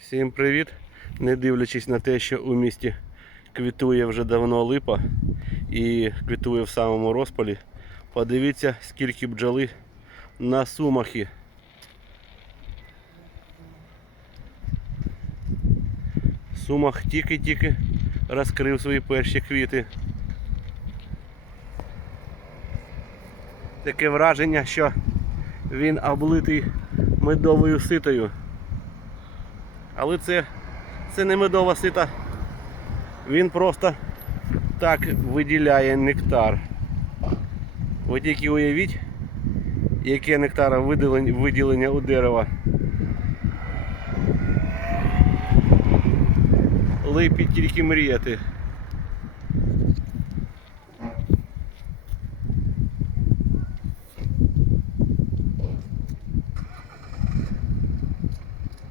Всім привіт! Не дивлячись на те, що у місті квітує вже давно липа і квітує в самому розпалі. Подивіться, скільки бджоли на сумахи. Сумах тільки-тільки розкрив свої перші квіти. Таке враження, що він облитий медовою ситою. Але це, це не медова сита. Він просто так виділяє нектар. Ви тільки уявіть, яке нектара виділення, виділення у дерева. Липі тільки мріяти.